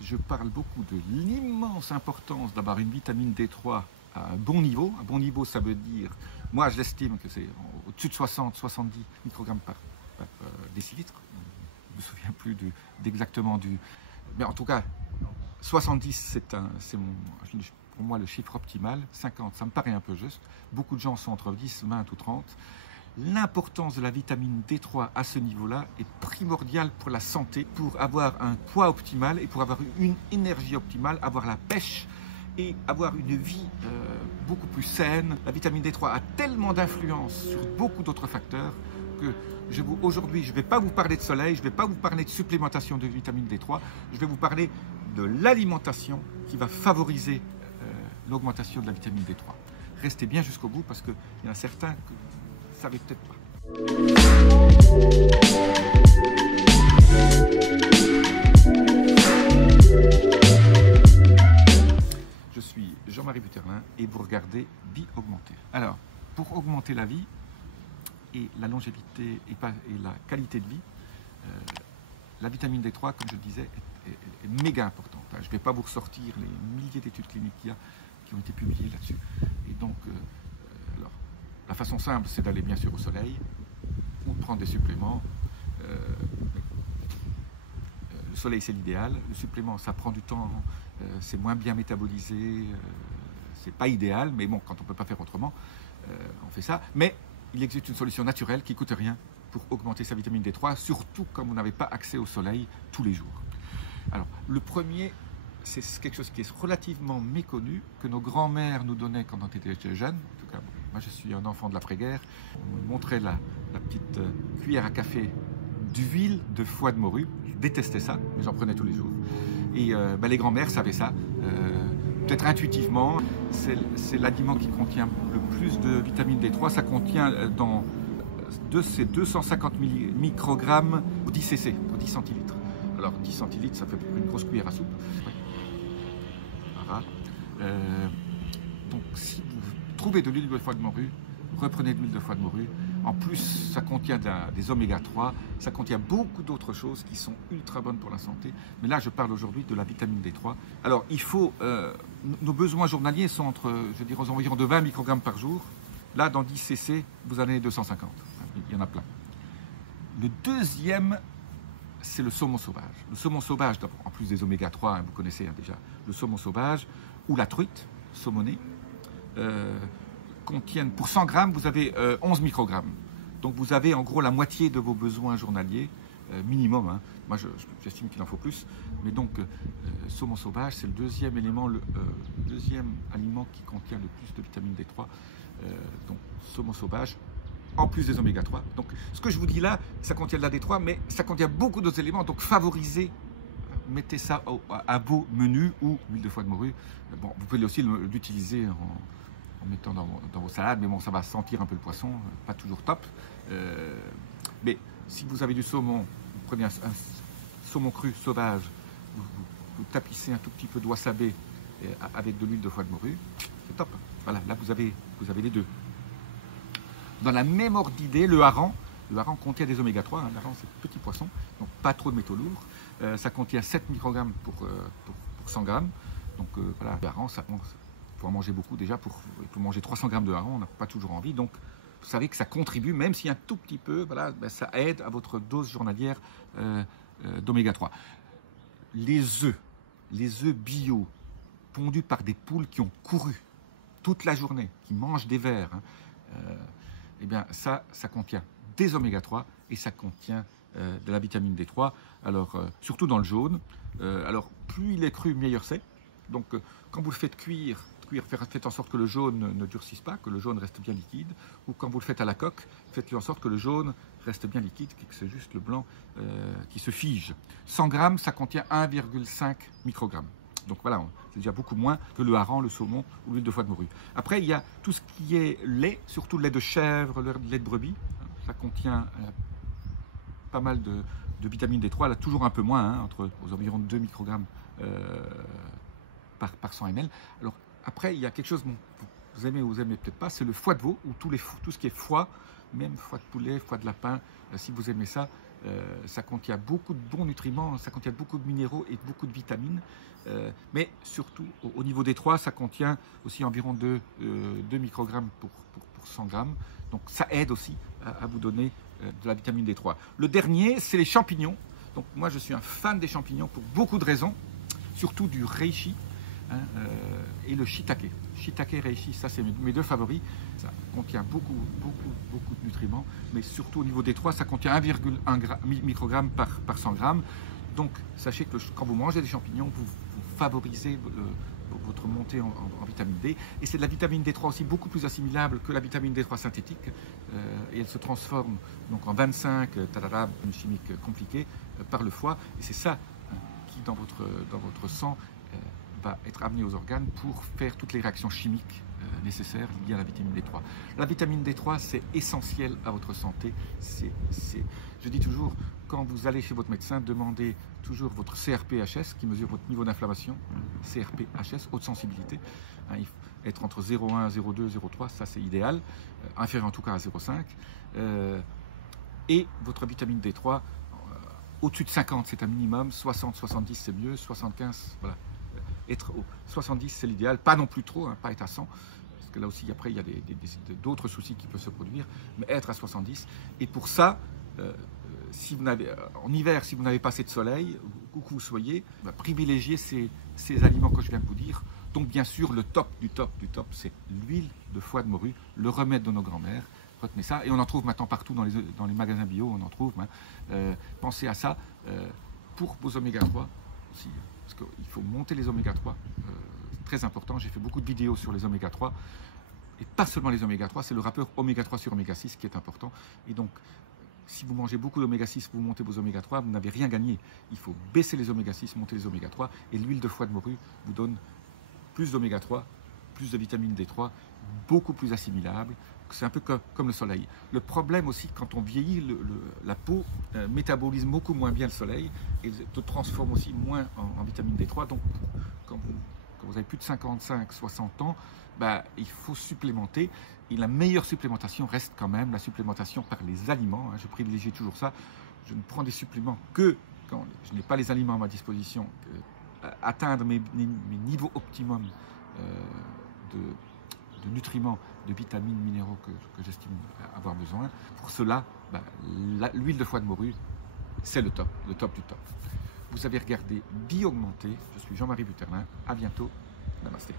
je parle beaucoup de l'immense importance d'avoir une vitamine D3 à un bon niveau. Un bon niveau, ça veut dire, moi je l'estime que c'est au-dessus de 60-70 microgrammes par décilitre. Je ne me souviens plus d'exactement du... Mais en tout cas, 70, c'est pour moi le chiffre optimal. 50, ça me paraît un peu juste. Beaucoup de gens sont entre 10, 20 ou 30. L'importance de la vitamine D3 à ce niveau-là est primordiale pour la santé, pour avoir un poids optimal et pour avoir une énergie optimale, avoir la pêche et avoir une vie beaucoup plus saine. La vitamine D3 a tellement d'influence sur beaucoup d'autres facteurs que aujourd'hui, je ne vais pas vous parler de soleil, je ne vais pas vous parler de supplémentation de vitamine D3, je vais vous parler de l'alimentation qui va favoriser l'augmentation de la vitamine D3. Restez bien jusqu'au bout parce qu'il y en a certains que vous ne savez peut-être pas. Je suis Jean-Marie Buterlin et vous regardez Vie Augmentée. Alors, pour augmenter la vie et la longévité et la qualité de vie, la vitamine D3, comme je le disais, est méga importante. Je ne vais pas vous ressortir les milliers d'études cliniques qu'il y a qui ont été publiées là-dessus. Et donc, alors, la façon simple, c'est d'aller bien sûr au soleil ou de prendre des suppléments. Le soleil, c'est l'idéal. Le supplément, ça prend du temps, c'est moins bien métabolisé, c'est pas idéal, mais bon, quand on ne peut pas faire autrement, on fait ça. Mais il existe une solution naturelle qui ne coûte rien pour augmenter sa vitamine D3, surtout quand vous n'avez pas accès au soleil tous les jours. Alors, le premier, c'est quelque chose qui est relativement méconnu, que nos grands-mères nous donnaient quand on était jeunes. En tout cas, bon, moi je suis un enfant de l'après-guerre. On me montrait la petite cuillère à café d'huile de foie de morue. Je détestais ça, mais j'en prenais tous les jours. Et les grands-mères savaient ça, peut-être intuitivement. C'est l'aliment qui contient le plus de vitamine D3. Ça contient c'est 250 microgrammes pour 10 cc, pour 10 centilitres. Alors 10 centilitres, ça fait une grosse cuillère à soupe. Voilà. Donc si vous trouvez de l'huile de foie de morue, reprenez de l'huile de foie de morue. En plus, ça contient des oméga 3, ça contient beaucoup d'autres choses qui sont ultra bonnes pour la santé. Mais là, je parle aujourd'hui de la vitamine D3. Alors, il faut... nos besoins journaliers sont aux environs de 20 microgrammes par jour. Là, dans 10 cc, vous en avez 250. Il y en a plein. Le deuxième, c'est le saumon sauvage. Le saumon sauvage, en plus des oméga 3, vous connaissez déjà, le saumon sauvage ou la truite saumonée, contiennent, pour 100 grammes, vous avez 11 microgrammes. Donc vous avez en gros la moitié de vos besoins journaliers, minimum. Hein. Moi, j'estime qu'il en faut plus. Mais donc, saumon sauvage, c'est le deuxième élément, le deuxième aliment qui contient le plus de vitamine D3. Donc, saumon sauvage, en plus des oméga 3. Donc, ce que je vous dis là, ça contient de la D3, mais ça contient beaucoup d'autres éléments. Donc, favorisez, mettez ça à vos menus ou l'huile de foie de morue. Bon, vous pouvez aussi l'utiliser en mettant dans vos salades, mais bon, ça va sentir un peu le poisson, pas toujours top. Mais si vous avez du saumon, vous prenez un saumon cru sauvage, vous tapissez un tout petit peu de wasabi avec de l'huile de foie de morue, c'est top. Voilà, là vous avez les deux. Dans la même ordre d'idée, le hareng contient des oméga 3, hein, le hareng c'est petit poisson, donc pas trop de métaux lourds. Ça contient 7 microgrammes pour 100 grammes. Donc voilà, le hareng, il faut en manger beaucoup déjà. Pour manger 300 grammes de hareng, on n'a pas toujours envie. Donc vous savez que ça contribue, même si un tout petit peu, voilà, ça aide à votre dose journalière d'oméga 3. Les œufs bio, pondus par des poules qui ont couru toute la journée, qui mangent des vers, hein, eh bien ça contient des oméga 3 et ça contient de la vitamine D3. Alors, surtout dans le jaune. Alors, plus il est cru, meilleur c'est. Donc, quand vous le faites cuire, faites en sorte que le jaune ne durcisse pas, que le jaune reste bien liquide. Ou quand vous le faites à la coque, faites-le en sorte que le jaune reste bien liquide, que c'est juste le blanc qui se fige. 100 grammes, ça contient 1,5 microgrammes. Donc voilà, c'est déjà beaucoup moins que le hareng, le saumon ou l'huile de foie de morue. Après, il y a tout ce qui est lait, surtout le lait de chèvre, le lait de brebis. Ça contient pas mal de vitamine D3, là toujours un peu moins, hein, aux environs de 2 microgrammes par 100 ml. Alors après, il y a quelque chose que vous aimez ou vous aimez peut-être pas, c'est le foie de veau, ou tout ce qui est foie, même foie de poulet, foie de lapin, si vous aimez ça, Ça contient beaucoup de bons nutriments, ça contient beaucoup de minéraux et beaucoup de vitamines. Mais surtout, au niveau des 3, ça contient aussi environ 2 microgrammes pour 100 grammes. Donc ça aide aussi à vous donner de la vitamine D3. Le dernier, c'est les champignons. Donc moi, je suis un fan des champignons pour beaucoup de raisons, surtout du reishi et le shiitake. Shiitake et reishi, ça c'est mes deux favoris. Ça contient beaucoup de nutriments, mais surtout au niveau des 3, ça contient 1,1 microgramme par 100 grammes. Donc sachez que quand vous mangez des champignons, vous favorisez votre montée en vitamine D. Et c'est de la vitamine D3 aussi beaucoup plus assimilable que la vitamine D3 synthétique. Et elle se transforme donc en 25, une chimique compliquée, par le foie. Et c'est ça qui, dans votre sang, va être amené aux organes pour faire toutes les réactions chimiques nécessaires liées à la vitamine D3. La vitamine D3, c'est essentiel à votre santé. Je dis toujours, quand vous allez chez votre médecin, demandez toujours votre CRP-HS qui mesure votre niveau d'inflammation. CRP-HS, haute sensibilité. Il faut être entre 0,1, 0,2, 0,3, ça c'est idéal. Inférieur en tout cas à 0,5. Et votre vitamine D3, au-dessus de 50, c'est un minimum. 60, 70, c'est mieux. 75, voilà. Être au 70, c'est l'idéal. Pas non plus trop, pas être à 100. Parce que là aussi, après, il y a d'autres soucis qui peuvent se produire. Mais être à 70. Et pour ça, en hiver, si vous n'avez pas assez de soleil, où que vous soyez, privilégiez ces aliments que je viens de vous dire. Donc, bien sûr, le top du top du top, c'est l'huile de foie de morue, le remède de nos grands-mères. Retenez ça. Et on en trouve maintenant partout dans les magasins bio, on en trouve. Pensez à ça pour vos oméga 3 aussi. Parce qu'il faut monter les oméga 3. C'est très important. J'ai fait beaucoup de vidéos sur les oméga 3. Et pas seulement les oméga 3, c'est le rapport oméga 3 sur oméga 6 qui est important. Et donc, si vous mangez beaucoup d'oméga 6, vous montez vos oméga 3, vous n'avez rien gagné. Il faut baisser les oméga 6, monter les oméga 3. Et l'huile de foie de morue vous donne plus d'oméga 3, plus de vitamine D3, beaucoup plus assimilable. C'est un peu comme le soleil. Le problème aussi, quand on vieillit, la peau métabolise beaucoup moins bien le soleil et te transforme aussi moins en vitamine D3. Donc, quand vous avez plus de 55, 60 ans, il faut supplémenter. Et la meilleure supplémentation reste quand même la supplémentation par les aliments. Je privilégie toujours ça. Je ne prends des suppléments que quand je n'ai pas les aliments à ma disposition. Atteindre mes niveaux optimum de nutriments, de vitamines, minéraux que j'estime avoir besoin. Pour cela, l'huile de foie de morue, c'est le top du top. Vous avez regardé Vie Augmentée. Je suis Jean-Marie Buterlin. À bientôt. Namasté.